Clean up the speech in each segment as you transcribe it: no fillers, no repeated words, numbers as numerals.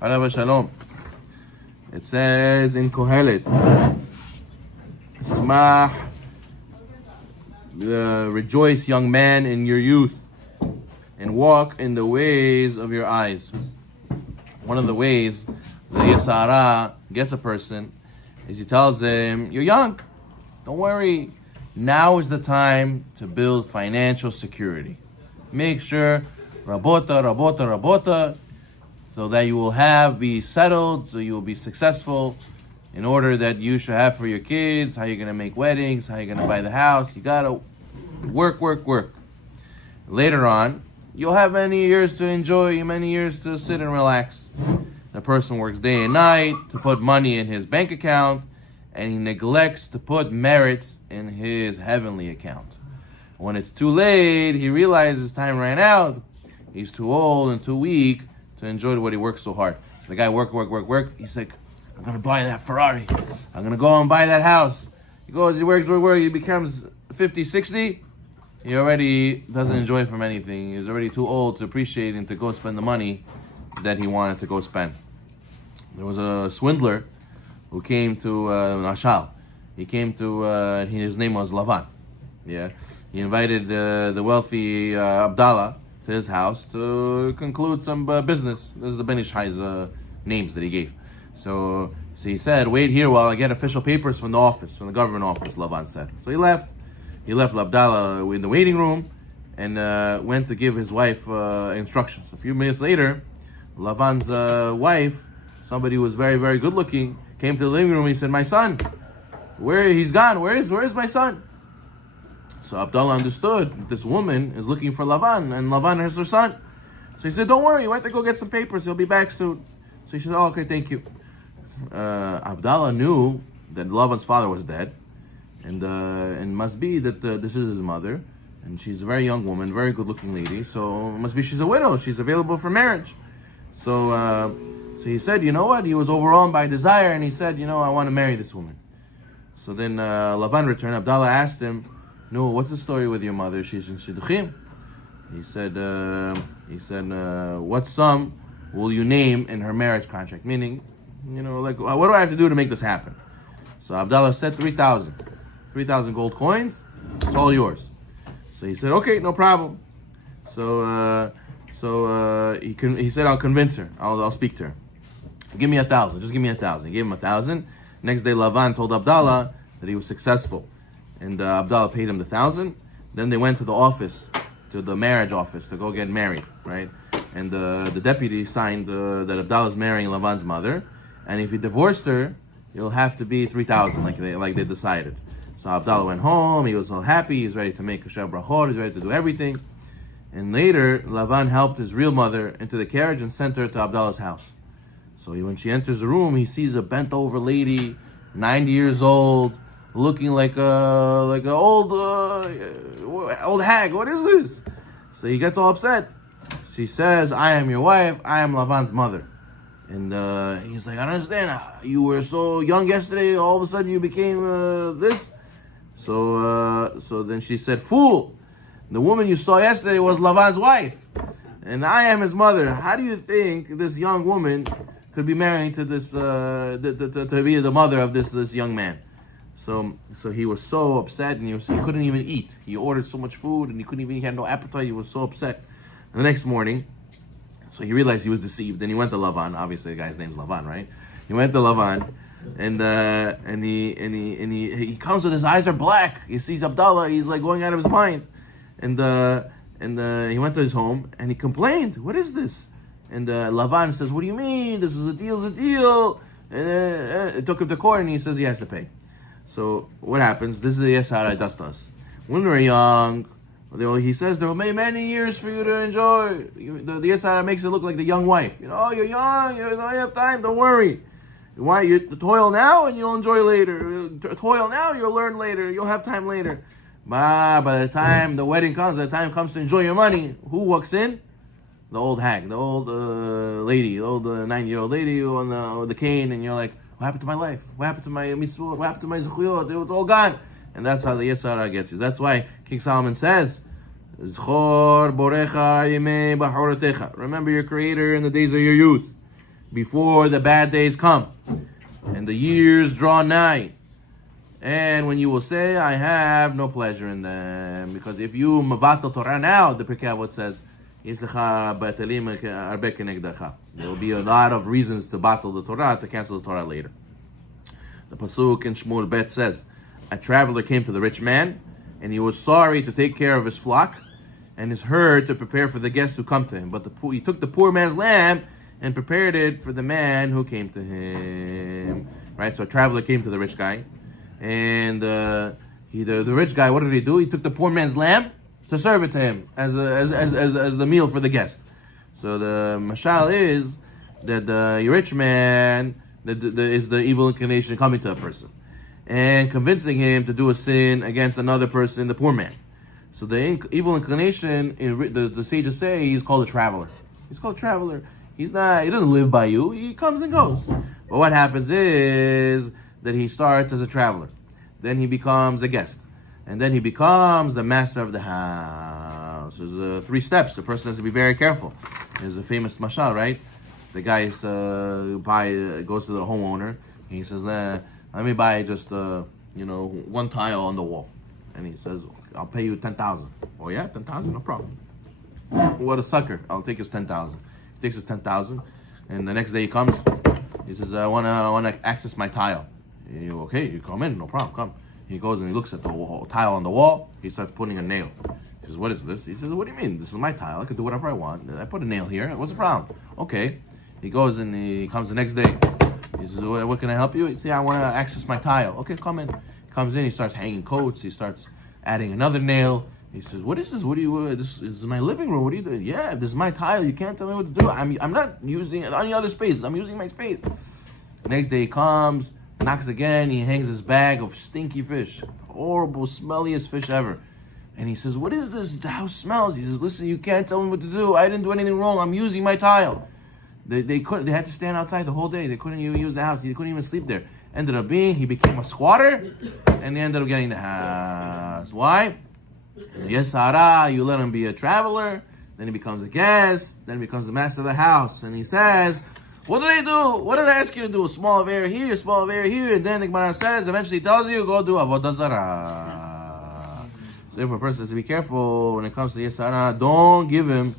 Alav Shalom. It says in Kohelet, Smach, rejoice, young man, in your youth, and walk in the ways of your eyes. One of the ways the Yetzer Hara gets a person is he tells him, you're young, don't worry. Now is the time to build financial security. Make sure, rabota, so that you will be settled, so you will be successful, in order that you should have for your kids, how you're going to make weddings, how you're going to buy the house. You got to work. Later on, you'll have many years to enjoy, many years to sit and relax. The person works day and night to put money in his bank account, and he neglects to put merits in his heavenly account. When it's too late, he realizes time ran out. He's too old and too weak to enjoy what he worked so hard. So the guy work. He's like, I'm going to buy that Ferrari. I'm going to go and buy that house. He goes, he works, he becomes 50, 60. He already doesn't enjoy from anything. He's already too old to appreciate and to go spend the money that he wanted to go spend. There was a swindler who came to Nashal. He came to, his name was Lavan. Yeah. He invited the wealthy Abdallah to his house to conclude some business. This is the Ben Ish Chai's names that he gave. So he said, wait here while I get official papers from the office, from the government office, Lavan said. So he left. He left Abdallah in the waiting room and went to give his wife instructions. A few minutes later, Lavan's wife, somebody who was very, very good looking, came to the living room. He said, my son, he's gone. Where is my son? So Abdallah understood that this woman is looking for Lavan, and Lavan is her son. So he said, don't worry, you went to go get some papers. He'll be back soon. So he said, oh, okay, thank you. Abdallah knew that Lavan's father was dead, and must be that this is his mother, and she's a very young woman, very good-looking lady. So it must be she's a widow. She's available for marriage. So he said, you know what? He was overwhelmed by desire, and he said, I want to marry this woman. So then Lavan returned. Abdallah asked him, no, what's the story with your mother? She's in Shidduchim. He said, what sum will you name in her marriage contract? Meaning, what do I have to do to make this happen? So Abdallah said 3,000 gold coins. It's all yours. So he said, okay, no problem. So he said, I'll convince her. I'll speak to her. Give me 1,000. Just give me 1,000. He gave him 1,000. Next day, Lavan told Abdallah that he was successful, and Abdallah paid him the 1,000. Then they went to the office, to the marriage office, to go get married, right? And the deputy signed that Abdallah's marrying Lavan's mother, and if he divorced her, it'll have to be 3,000, like they decided. So Abdallah went home. He was all happy. He's ready to make kasher brachot. He's ready to do everything. And later, Lavan helped his real mother into the carriage and sent her to Abdallah's house. So when she enters the room, he sees a bent-over lady, 90 years old, looking like a old hag. What is this? So he gets all upset. She says, I am your wife. I am Lavan's mother. And he's like, I don't understand. You were so young yesterday. All of a sudden you became this. So then she said, fool. The woman you saw yesterday was Lavan's wife. And I am his mother. How do you think this young woman could be married to this, to be the mother of this young man? So he was so upset, and he couldn't even eat. He ordered so much food, and he had no appetite. He was so upset. And the next morning, so he realized he was deceived, and he went to Lavan. Obviously, the guy's name's Lavan, right? He went to Lavan, and he comes with his eyes are black. He sees Abdallah. He's like going out of his mind, and he went to his home, and he complained. What is this? And Lavan says, what do you mean? This is a deal. And it took him to court, and he says he has to pay. So what happens? This is the Yetzer Hara does to us. When we're young, he says there will be many years for you to enjoy. The Yetzer Hara makes it look like the young wife. You're young, you have time, don't worry. Why? You toil now and you'll enjoy later. Toil now, you'll learn later. You'll have time later. By the time the wedding comes, the time comes to enjoy your money, who walks in? The old hag, the old lady, the old 90-year-old lady on the cane, and you're like, what happened to my life? What happened to my mitzvot? What happened to my zechuyot? It was all gone. And that's how the Yetzer Hara gets you. That's why King Solomon says, Zchor borecha yemei b'chorotecha. Remember your Creator in the days of your youth. before the bad days come and the years draw nigh. And when you will say, I have no pleasure in them. Because if you mavatal Torah now, the Pirkei Avot says, there will be a lot of reasons to battle the Torah, to cancel the Torah later. The Pasuk in Shmuel Bet says, a traveler came to the rich man, and he was sorry to take care of his flock and his herd to prepare for the guests who come to him. But he took the poor man's lamb and prepared it for the man who came to him. Right? So a traveler came to the rich guy, and the rich guy, what did he do? He took the poor man's lamb to serve it to him as the meal for the guest. So the mashal is that the rich man is the evil inclination coming to a person and convincing him to do a sin against another person, the poor man. So the evil inclination, the sages say, he's called a traveler. He's called a traveler. He doesn't live by you. He comes and goes. But what happens is that he starts as a traveler. Then he becomes a guest. And then he becomes the master of the house. There's 3 steps. The person has to be very careful. There's a famous mashal, right? The guy goes to the homeowner, and he says, let me buy just one tile on the wall. And he says, I'll pay you 10,000. Oh yeah, 10,000, no problem. What a sucker! I'll take his 10,000. He takes his 10,000, and the next day he comes. He says, I wanna access my tile. Okay, you come in, no problem, come. He goes and he looks at the tile on the wall. He starts putting a nail. He says, what is this? He says, what do you mean? This is my tile. I can do whatever I want. I put a nail here. What's the problem? Okay. He goes and he comes the next day. He says, what can I help you? He says, I want to access my tile. Okay, come in. He comes in. He starts hanging coats. He starts adding another nail. He says, what is this? This is my living room. What are you doing? Yeah, this is my tile. You can't tell me what to do. I'm not using any other space. I'm using my space. The next day he comes, knocks again. He hangs his bag of stinky fish. Horrible, smelliest fish ever. And he says, what is this? The house smells. He says, listen, you can't tell me what to do. I didn't do anything wrong. I'm using my tile. They had to stand outside the whole day. They couldn't even use the house. They couldn't even sleep there. Ended up he became a squatter, and they ended up getting the house. Why? Yes, Sarah, you let him be a traveler, then he becomes a guest, then he becomes the master of the house. And he says, what did I do? What did I ask you to do? A small of air here, a small of air here. And then the Gemara says, eventually he tells you, go do avodah zarah. So therefore a person has to be careful when it comes to Yes, Sarah. Don't give him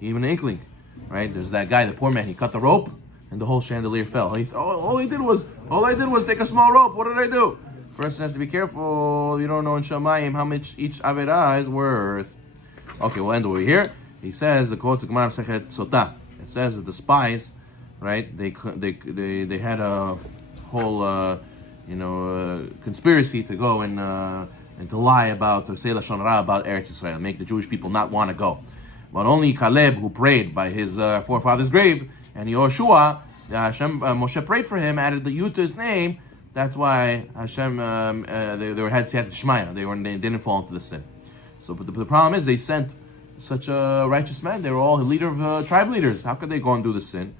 even an inkling. Right? There's that guy, the poor man. He cut the rope, and the whole chandelier fell. All I did was take a small rope. What did I do? Person has to be careful. You don't know in Shamayim how much each avera is worth. Okay, we'll end over here. He says the quotes of Gemara Sechet Sotah. It says that the spies, right? They had a whole conspiracy to go and to lie about, to say lashon hara about Eretz Yisrael, make the Jewish people not want to go. But only Caleb, who prayed by his forefather's grave, and Yoshua, Moshe prayed for him, added the Yud to his name. That's why Hashem, they had Shmaya. They didn't fall into the sin. So, but the problem is they sent such a righteous man. They were all the leader of tribe leaders. How could they go and do the sin?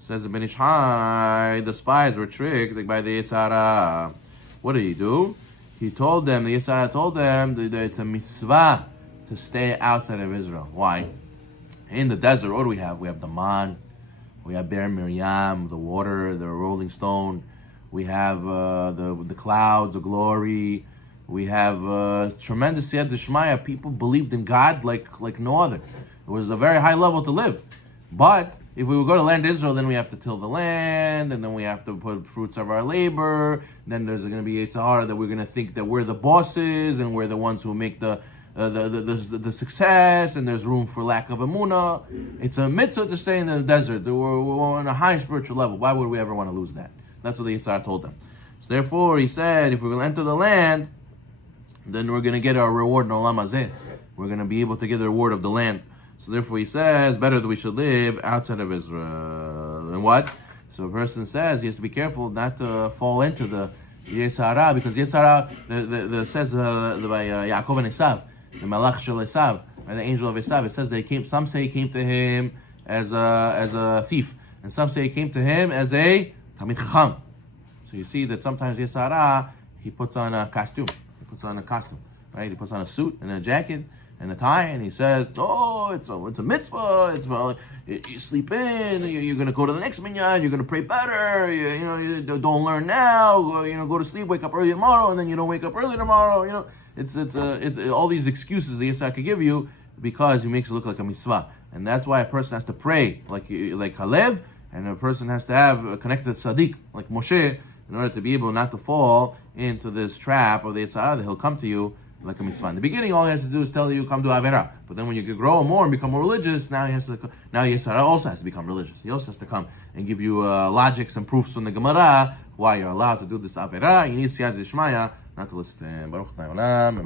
Says the Ben Ish Hai, the spies were tricked by the Yitzhara. What did he do? He told them, the Yitzhara told them that it's a mitzvah to stay outside of Israel. Why? In the desert, what do we have? We have the man, we have Be'er Miriam, the water, the rolling stone. We have the clouds, the glory. We have tremendous Yad D'Shmaya. People believed in God like no other. It was a very high level to live. But if we would go to land Israel, then we have to till the land, and then we have to put fruits of our labor. Then there's going to be Yitzhar that we're going to think that we're the bosses and we're the ones who make the success, and there's room for lack of emunah. It's a mitzvah to stay in the desert. We're on a high spiritual level. Why would we ever want to lose that? That's what the Yisrael told them. So therefore, he said, if we're going to enter the land, then we're going to get our reward in Olam Hazeh. We're going to be able to get the reward of the land. So therefore, he says, better that we should live outside of Israel. And what? So a person says he has to be careful not to fall into the Yisara, because Yisara, the says by Yaakov and Esav, the Malach Shel Esav, the angel of Esav, it says they came. Some say he came to him as a thief, and some say he came to him as a Talmid Chacham. So you see that sometimes Yisara, he puts on a costume. Right? He puts on a suit and a jacket, and a tie, and he says, "Oh, it's a mitzvah. It's well, you sleep in. You're going to go to the next minyan. You're going to pray better. You don't learn now. Go to sleep. Wake up early tomorrow, and then you don't wake up early tomorrow. It's all these excuses the Yisrael could give you because he makes it look like a mitzvah, and that's why a person has to pray like Halev, and a person has to have a connected tzaddik like Moshe in order to be able not to fall into this trap of the Yisrael that he'll come to you like a mitzvah. In the beginning, all he has to do is tell you, come to Avera. But then when you grow more and become more religious, now Yisrael also has to become religious. He also has to come and give you logics and proofs from the Gemara why you're allowed to do this Avera. You need Siyat Dishmaya not to listen. Baruch Ta'olam.